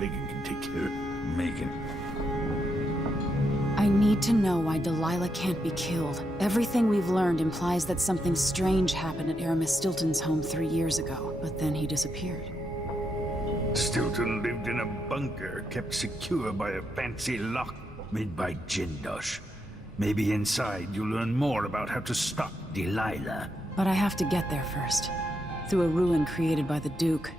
Megan can take care of Megan. I need to know why Delilah can't be killed. Everything we've learned implies that something strange happened at Aramis Stilton's home 3 years ago, but then he disappeared. Stilton lived in a bunker kept secure by a fancy lock made by Jindosh. Maybe inside you'll learn more about how to stop Delilah. But I have to get there first. Through a ruin created by the Duke,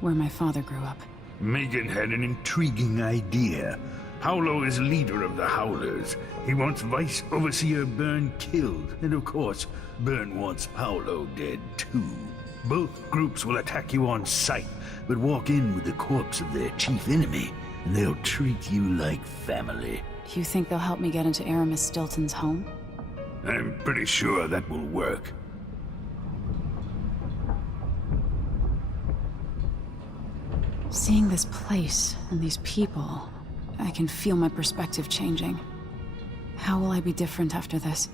where my father grew up. Megan had an intriguing idea. Paolo is leader of the Howlers. He wants Vice Overseer Byrne killed, and of course, Byrne wants Paolo dead too. Both groups will attack you on sight, but walk in with the corpse of their chief enemy, and they'll treat you like family. You think they'll help me get into Aramis Stilton's home? I'm pretty sure that will work. Seeing this place and these people, I can feel my perspective changing. How will I be different after this?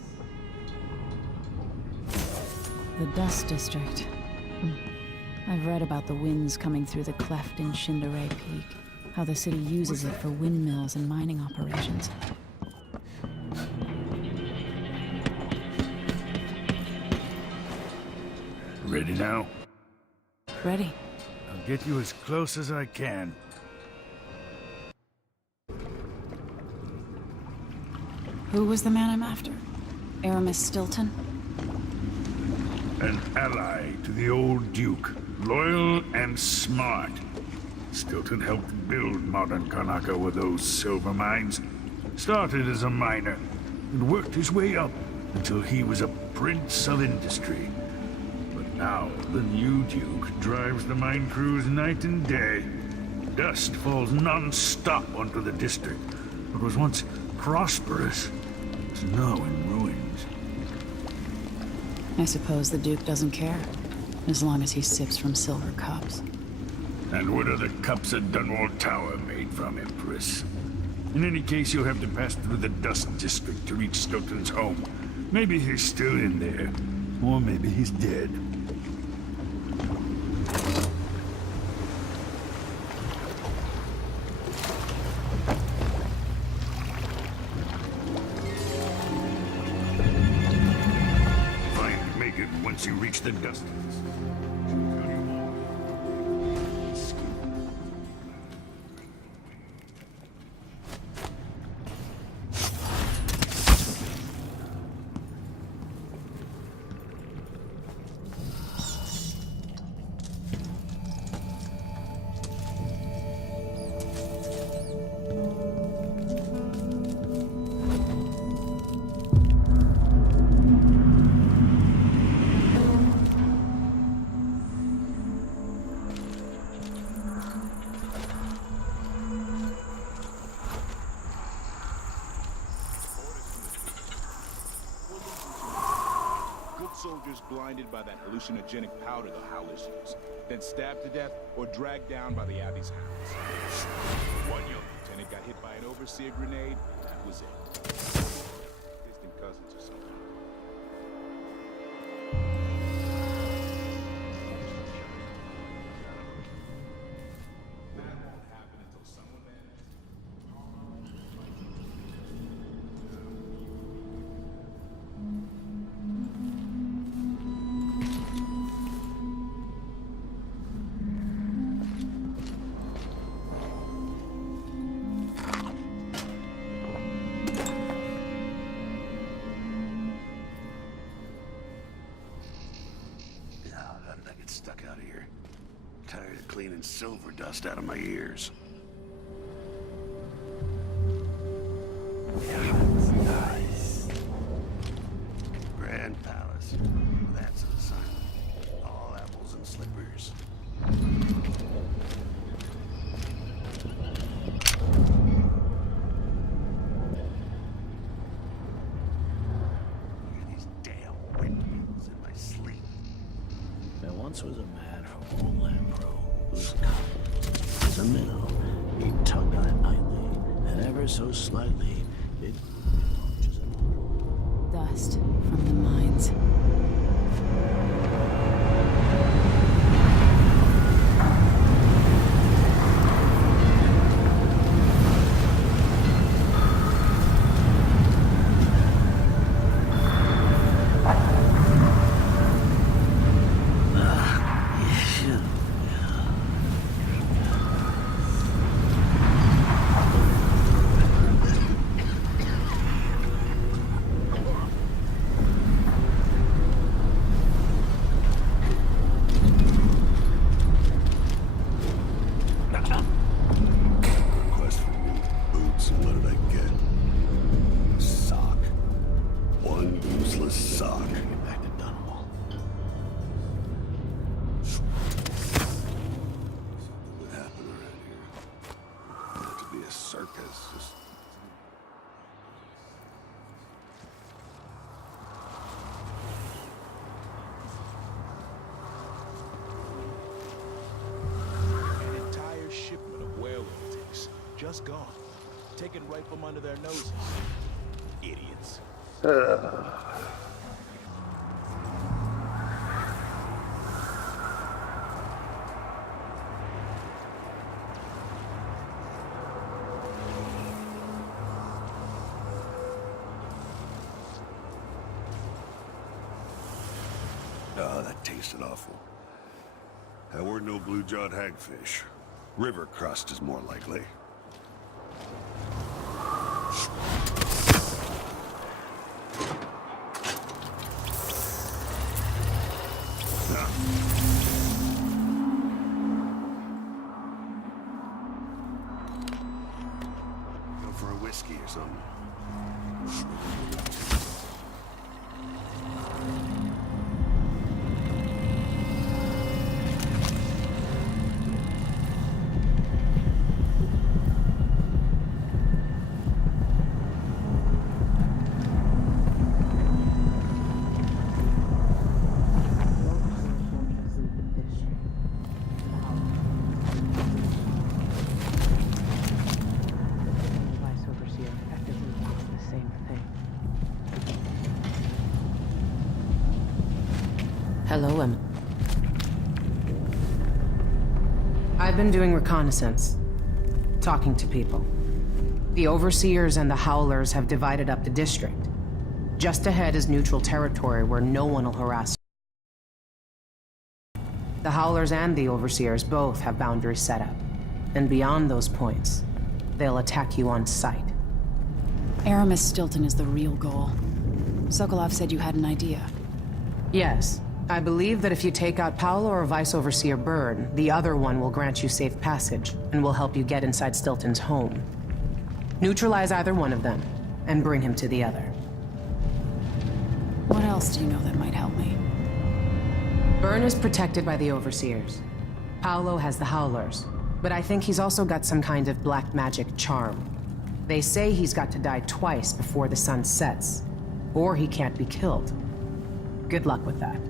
The Dust District. I've read about the winds coming through the cleft in Shindaray Peak. How the city uses it for windmills and mining operations. Ready now? Ready. I'll get you as close as I can. Who was the man I'm after? Aramis Stilton? An ally to the old Duke. Loyal and smart. Stilton helped build modern Karnaca with those silver mines. Started as a miner, and worked his way up until he was a prince of industry. But now, the new Duke drives the mine crews night and day. Dust falls non-stop onto the district. What was once prosperous is now in ruins. I suppose the Duke doesn't care, as long as he sips from silver cups. And what are the cups at Dunwall Tower made from, Empress? In any case, you'll have to pass through the Dust District to reach Stilton's home. Maybe he's still in there, or maybe he's dead. Find Megan once you reach the Dust District. Soldiers blinded by that hallucinogenic powder the Howlers use, then stabbed to death or dragged down by the Abbey's hounds. One young lieutenant got hit by an overseer grenade, and that was it. Distant cousins or something. That won't happen until someone stuck out of here. Tired of cleaning silver dust out of my ears. Yeah, nice. Grand Palace. That's an assignment. All apples and slippers. Look at these damn windmills in my sleep. There once was a man from Old Lampro whose cup was a minnow. He tugged on it nightly, and ever so slightly, it launches him. Dust from the mines. suck. Get back to Dunwall. Something would happen around here. Not to be a circus. Just... An entire shipment of whale intakes. Just gone. Taken right from under their noses. Idiots. Oh, that tasted awful. That weren't no blue-jawed hagfish. River crust is more likely. Go for a whiskey or something. Hello, Emily. I've been doing reconnaissance, talking to people. The Overseers and the Howlers have divided up the district. Just ahead is neutral territory where no one will harass. The Howlers and the Overseers both have boundaries set up. And beyond those points, they'll attack you on sight. Aramis Stilton is the real goal. Sokolov said you had an idea. Yes. I believe that if you take out Paolo or Vice Overseer Byrne, the other one will grant you safe passage and will help you get inside Stilton's home. Neutralize either one of them and bring him to the other. What else do you know that might help me? Byrne is protected by the Overseers. Paolo has the Howlers, but I think he's also got some kind of black magic charm. They say he's got to die twice before the sun sets, or he can't be killed. Good luck with that.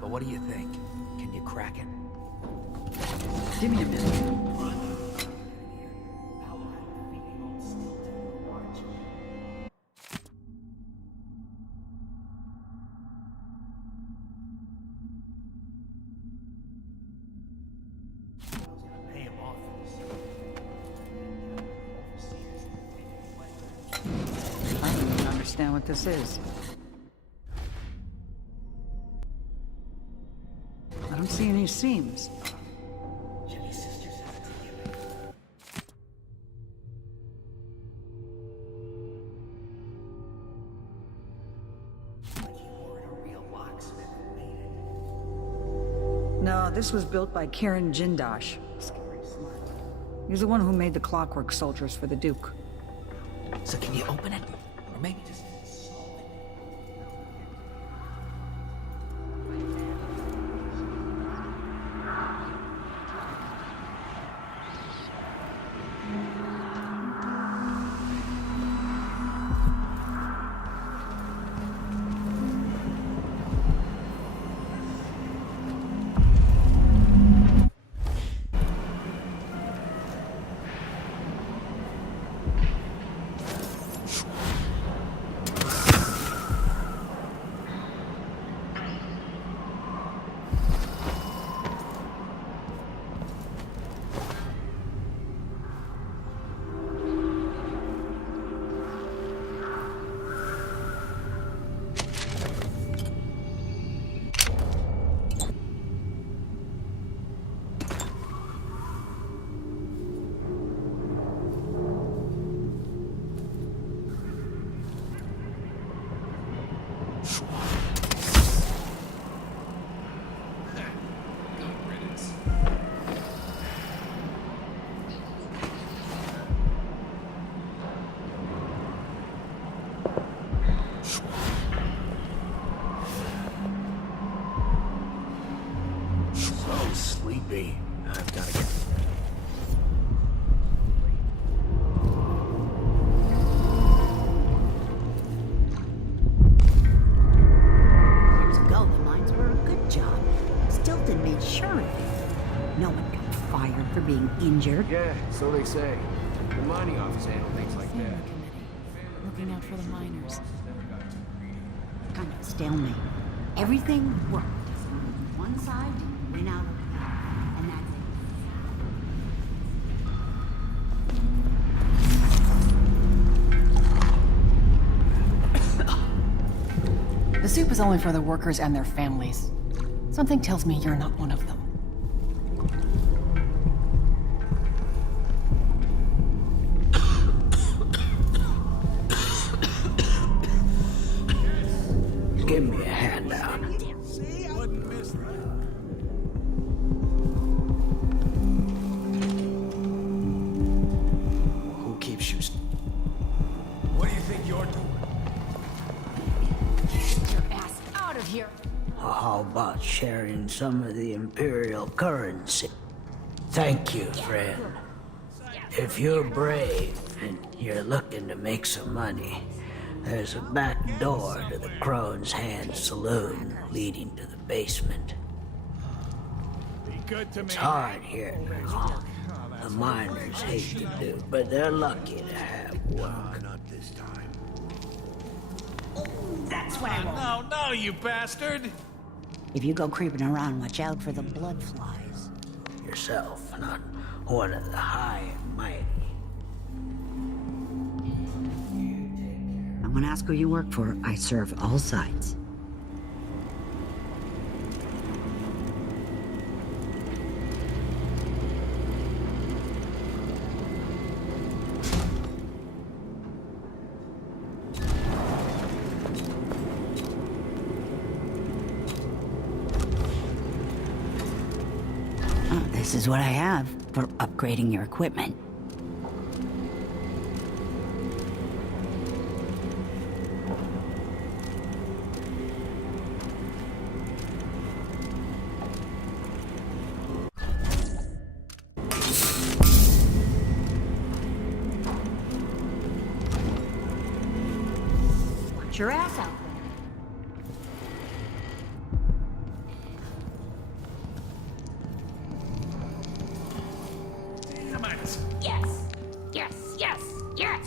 But what do you think? Can you crack it? Give me a minute. I don't even understand what this is. I don't see any seams. No, this was built by Karen Jindosh. He's the one who made the clockwork soldiers for the Duke. So can you open it? Or maybe just... So sleepy. I've gotta get... Years ago, the mines were a good job. Stilton made sure of it. No one got fired for being injured. Yeah, so they say. The mining office handle things like Family that. committee. Looking out for the miners. Kind of stalemate. Everything worked. One side went out of the and that's The soup is only for the workers and their families. Something tells me you're not one of them. Give me a handout. Who keeps you... What do you think you're doing? Get your ass out of here. How about sharing some of the Imperial currency? Thank you, friend. If you're brave and you're looking to make some money, there's a back door to the Crone's Hand Saloon leading to the basement. Be good to me. It's hard here now. The miners hate to do, but they're lucky to have work. Not this time. That's what I want. No, you bastard! If you go creeping around, watch out for the blood flies. Yourself, not one of the high and mighty. I'm gonna ask who you work for. I serve all sides. This is what I have for upgrading your equipment. Watch your ass out there. Damn it! Yes! Yes! Yes! Yes!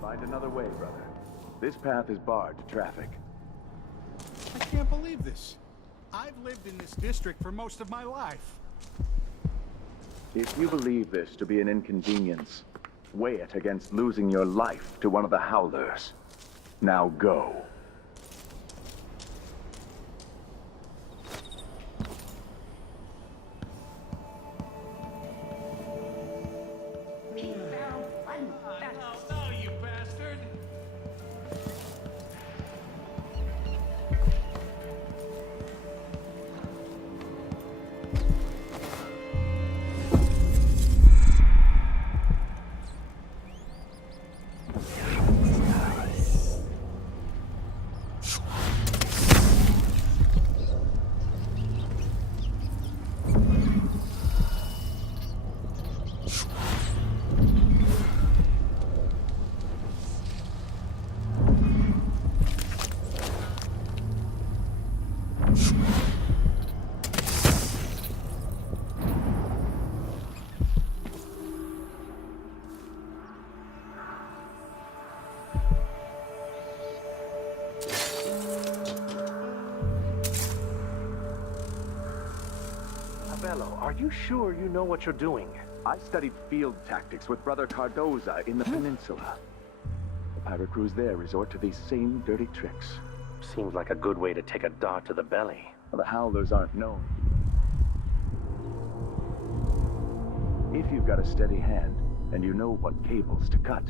Find another way, brother. This path is barred to traffic. I can't believe this. I've lived in this district for most of my life. If you believe this to be an inconvenience, weigh it against losing your life to one of the Howlers. Now go. No, you bastard! Bello, are you sure you know what you're doing? I studied field tactics with Brother Cardoza in the peninsula. The pirate crews there resort to these same dirty tricks. Seems like a good way to take a dart to the belly. The Howlers aren't known. If you've got a steady hand, and you know what cables to cut.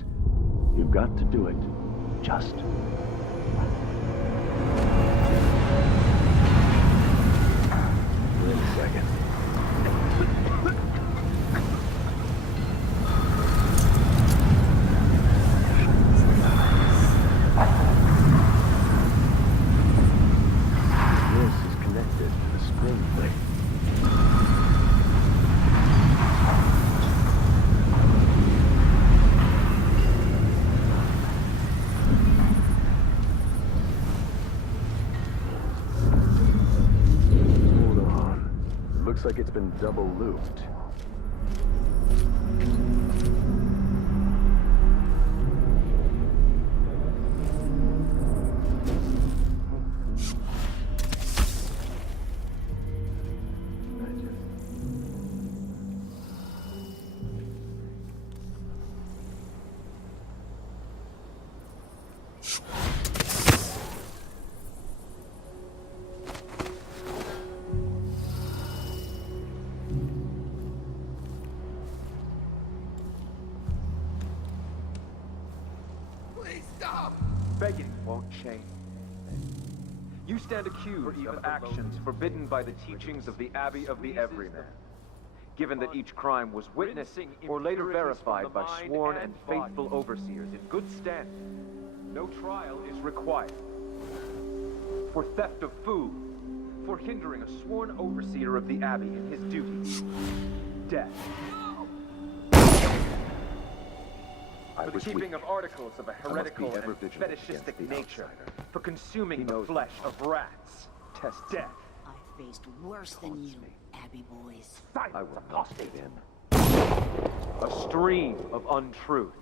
You've got to do it just right. Wait a second. This is connected to the spring plate. Looks like it's been double looped. Begging won't change. You stand accused of actions forbidden by the teachings of the Abbey of the Everyman. Given that each crime was witnessed or later verified by sworn and faithful overseers in good standing, no trial is required. For theft of food, for hindering a sworn overseer of the Abbey in his duties, death. For the keeping of articles of a heretical and fetishistic nature, for consuming the flesh of rats, test death. I faced worse than you, Abbey boys. I will not give in. A stream of untruth.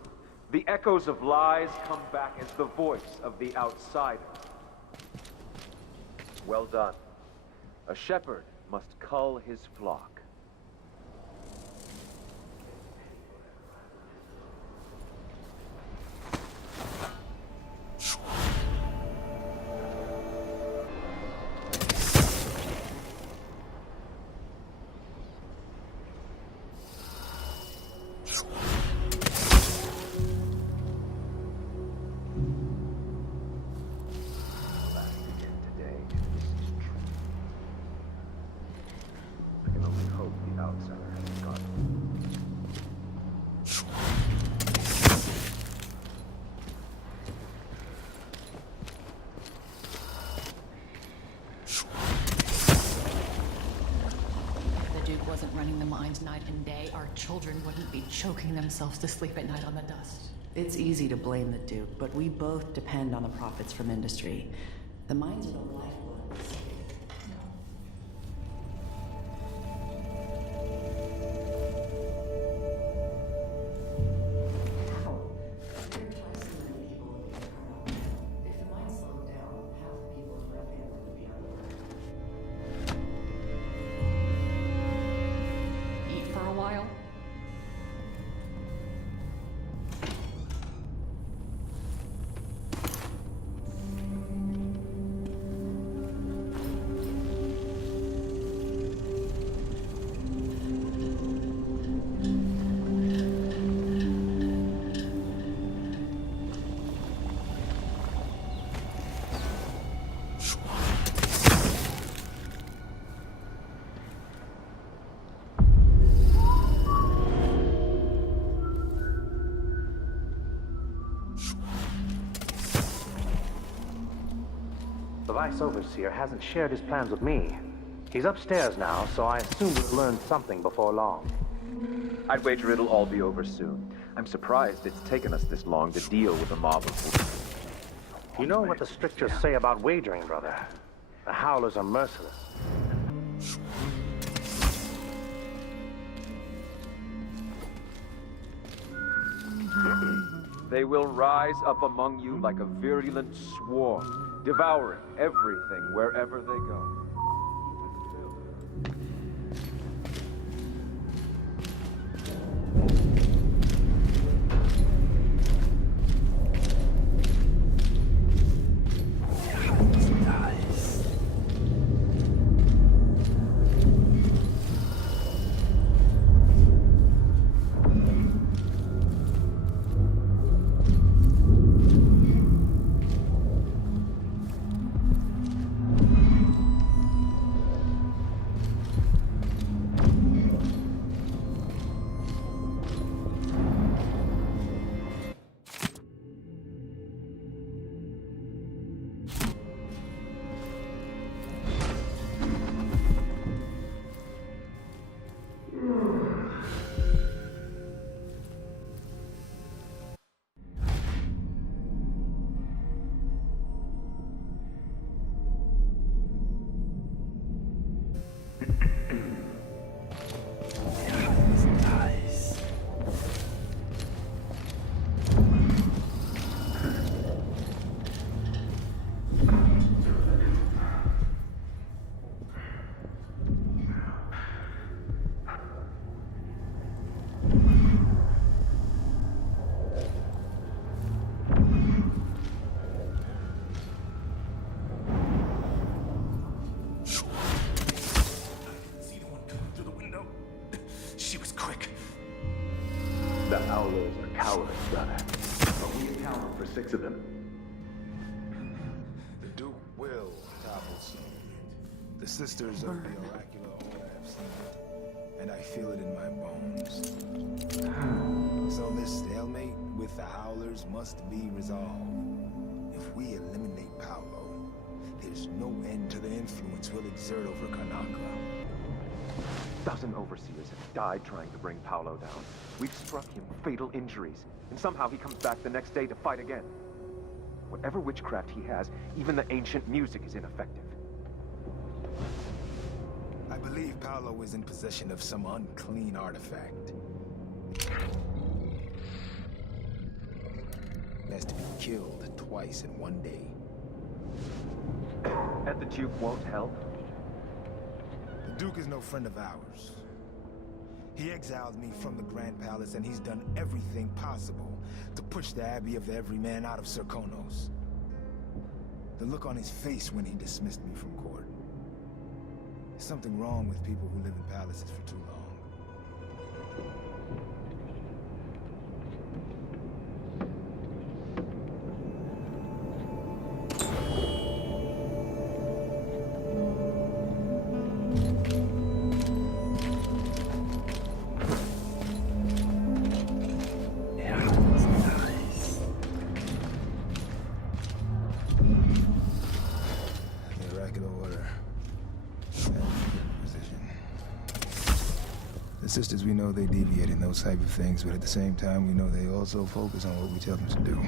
The echoes of lies come back as the voice of the outsider. Well done. A shepherd must cull his flock. Wasn't running the mines night and day, our children wouldn't be choking themselves to sleep at night on the dust. It's easy to blame the Duke, but we both depend on the profits from industry. The mines are the lifeblood of the city. The Vice Overseer hasn't shared his plans with me. He's upstairs now, so I assume we'll learn something before long. I'd wager it'll all be over soon. I'm surprised it's taken us this long to deal with a mob of... You know what the strictures say about wagering, brother? The Howlers are merciless. They will rise up among you like a virulent swarm, devouring everything wherever they go. Howlers are cowards, brother. But we account for 6 of them. The Duke will topple soon. The sisters of the oracular all have seen, and I feel it in my bones. So this stalemate with the Howlers must be resolved. If we eliminate Paolo, there's no end to the influence we'll exert over Kanaka. A dozen overseers have died trying to bring Paolo down. We've struck him fatal injuries, and somehow he comes back the next day to fight again. Whatever witchcraft he has, even the ancient music is ineffective. I believe Paolo is in possession of some unclean artifact. Has to be killed twice in one day. And the Duke won't help? The Duke is no friend of ours. He exiled me from the Grand Palace, and he's done everything possible to push the Abbey of the Everyman out of Serkonos. The look on his face when he dismissed me from court. There's something wrong with people who live in palaces for too long. Sisters, we know they deviate in those type of things, but at the same time, we know they also focus on what we tell them to do.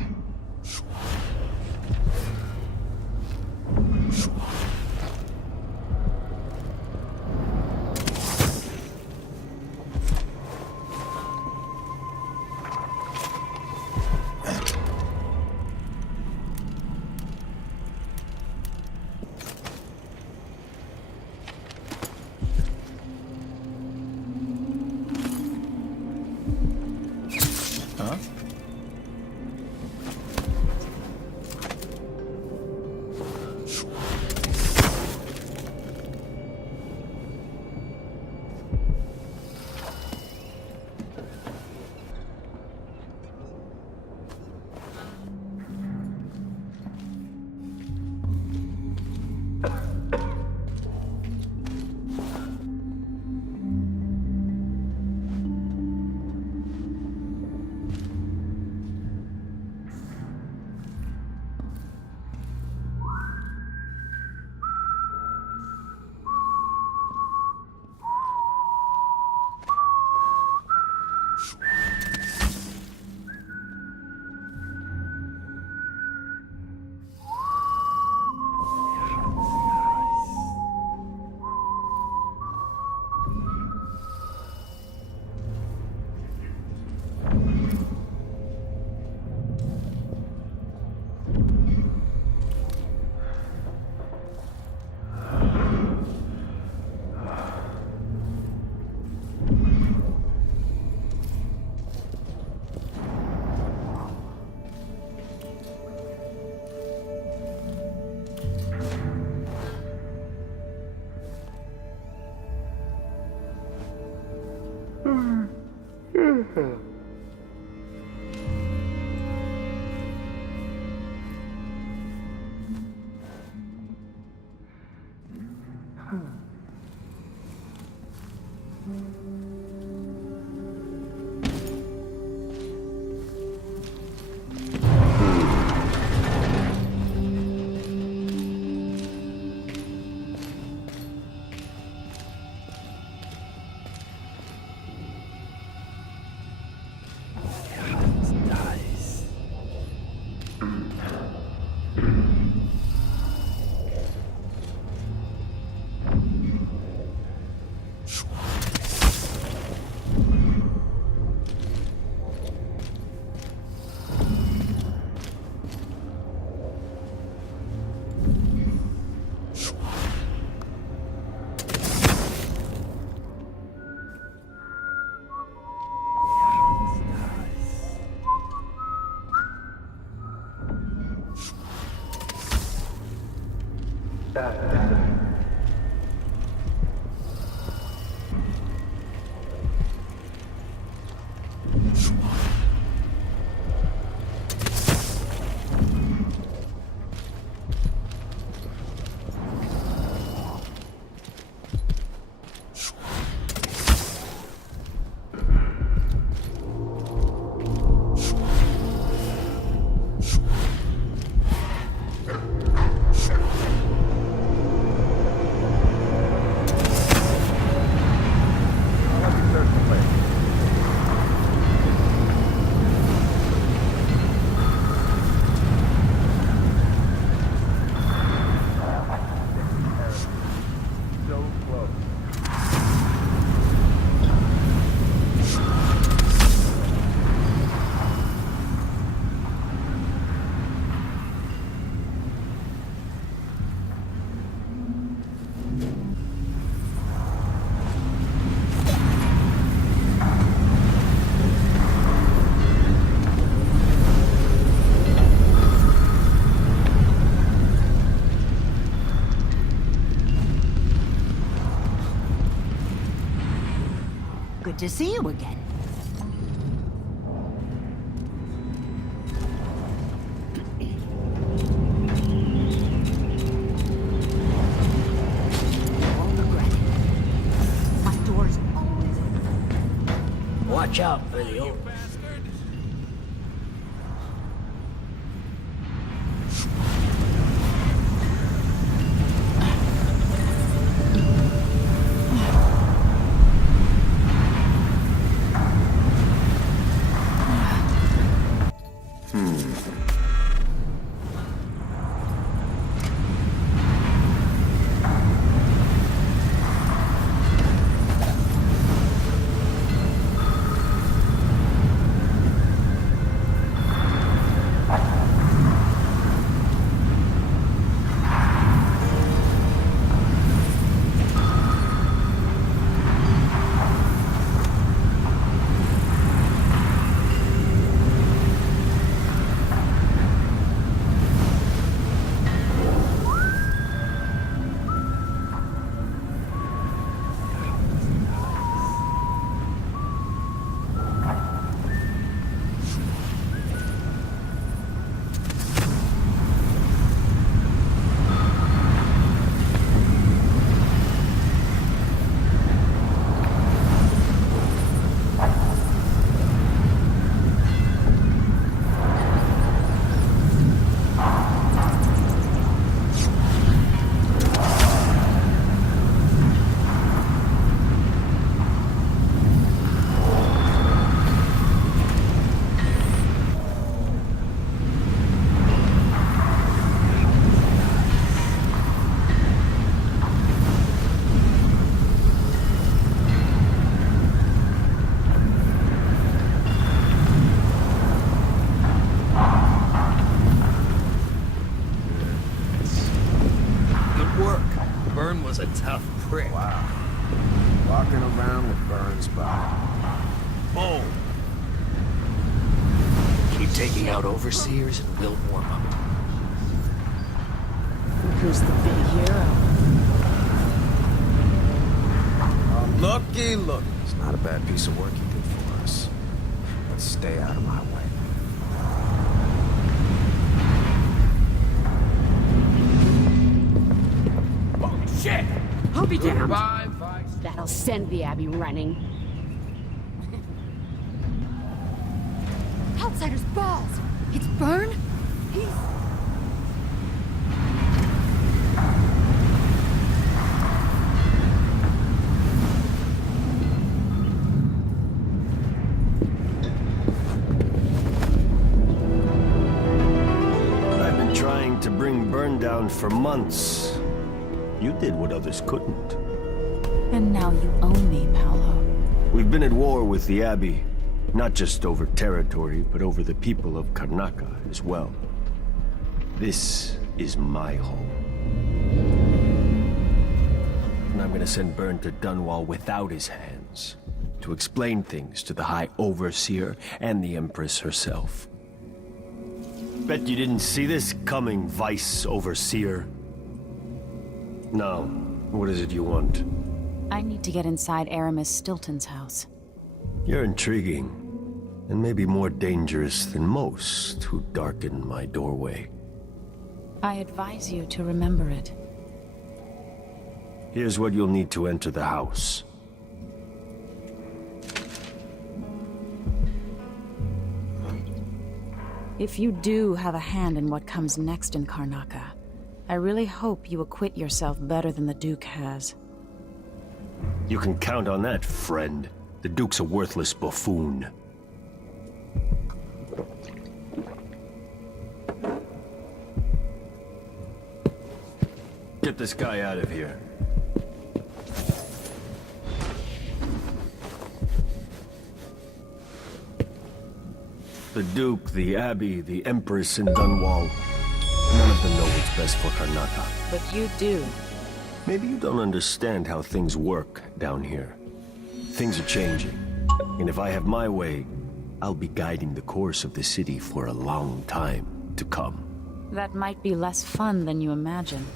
Glad to see you again. Won't regret it. My door's always open. Watch out for the old. Was a tough prick. Wow. Walking around with Burns' body. Boom. Keep taking out overseers and we'll warm up. Who's the big hero? Looky, look. It's not a bad piece of work you did for us. Let's stay out of my way. Shit! I'll be damned. Bye. That'll send the Abbey running. Outsider's balls! It's Byrne? He's... I've been trying to bring Byrne down for months. You did what others couldn't. And now you own me, Paolo. We've been at war with the Abbey, not just over territory, but over the people of Karnaca as well. This is my home. And I'm gonna send Byrne to Dunwall without his hands, to explain things to the High Overseer and the Empress herself. Bet you didn't see this coming, Vice Overseer. Now, what is it you want? I need to get inside Aramis Stilton's house. You're intriguing, and maybe more dangerous than most who darken my doorway. I advise you to remember it. Here's what you'll need to enter the house. If you do have a hand in what comes next in Karnaca, I really hope you acquit yourself better than the Duke has. You can count on that, friend. The Duke's a worthless buffoon. Get this guy out of here. The Duke, the Abbey, the Empress, and Dunwall. None of them know what's best for Karnaca. But you do. Maybe you don't understand how things work down here. Things are changing. And if I have my way, I'll be guiding the course of the city for a long time to come. That might be less fun than you imagine.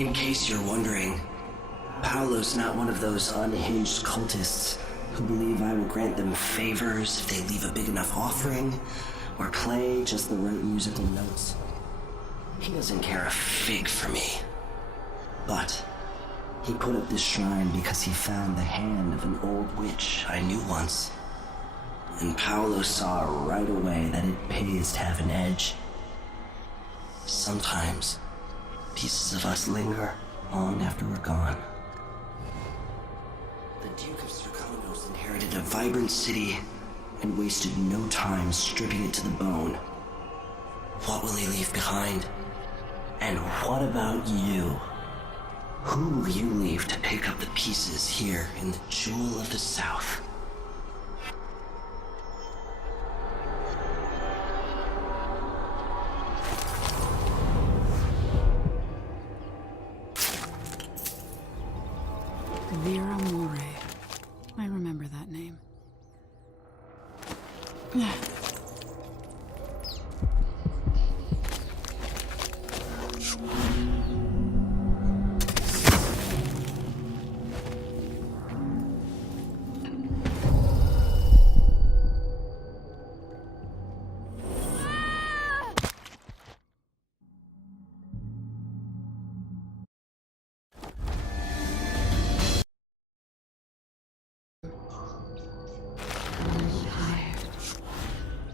In case you're wondering, Paolo's not one of those unhinged cultists who believe I will grant them favors if they leave a big enough offering or play just the right musical notes. He doesn't care a fig for me. But he put up this shrine because he found the hand of an old witch I knew once. And Paolo saw right away that it pays to have an edge. Sometimes, pieces of us linger long after we're gone. The Duke of Serkonos inherited a vibrant city and wasted no time stripping it to the bone. What will he leave behind? And what about you? Who will you leave to pick up the pieces here in the Jewel of the South? Vera More. I remember that name.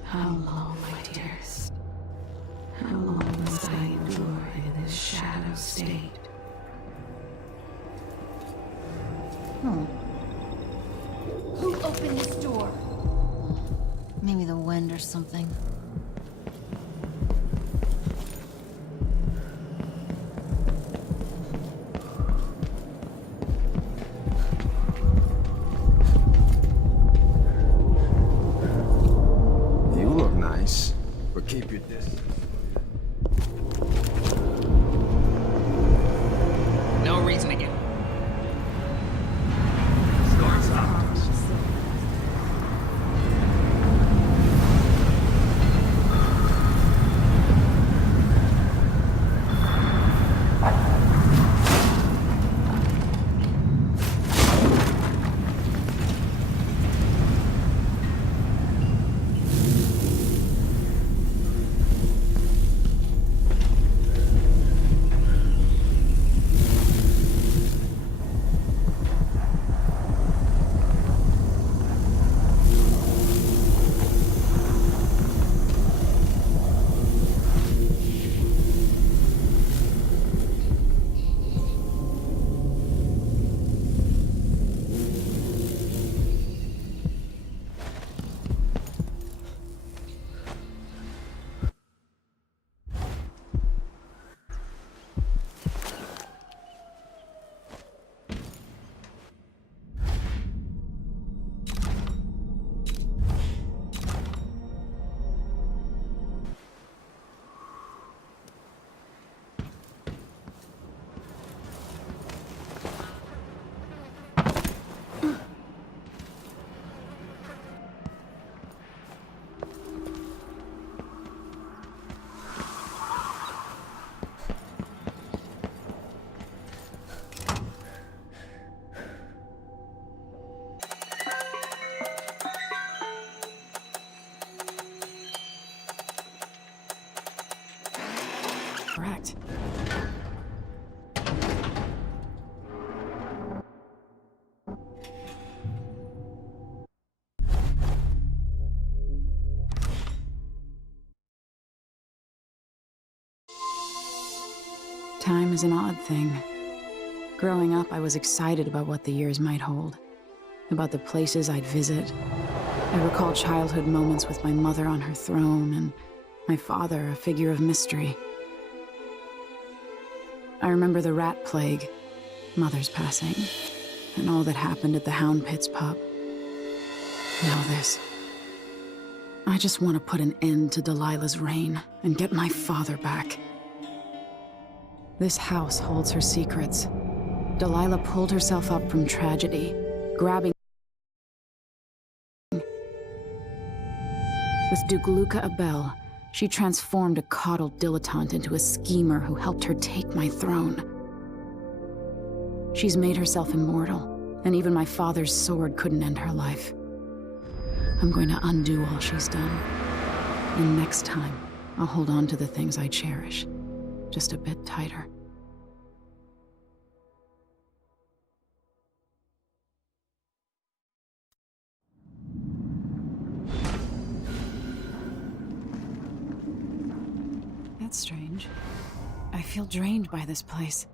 How long, my dearest? How long must I endure in this shadow state? Who opened this door? Maybe the wind or something. You look nice, but keep your distance. No reason to get. Storm's up. Correct. Time is an odd thing. Growing up, I was excited about what the years might hold, about the places I'd visit. I recall childhood moments with my mother on her throne and my father, a figure of mystery. I remember the rat plague, Mother's passing, and all that happened at the Hound Pits pub. Now this. I just want to put an end to Delilah's reign and get my father back. This house holds her secrets. Delilah pulled herself up from tragedy, grabbing with Duke Luca Abel. She transformed a coddled dilettante into a schemer who helped her take my throne. She's made herself immortal, and even my father's sword couldn't end her life. I'm going to undo all she's done. And next time, I'll hold on to the things I cherish, just a bit tighter. That's strange. I feel drained by this place.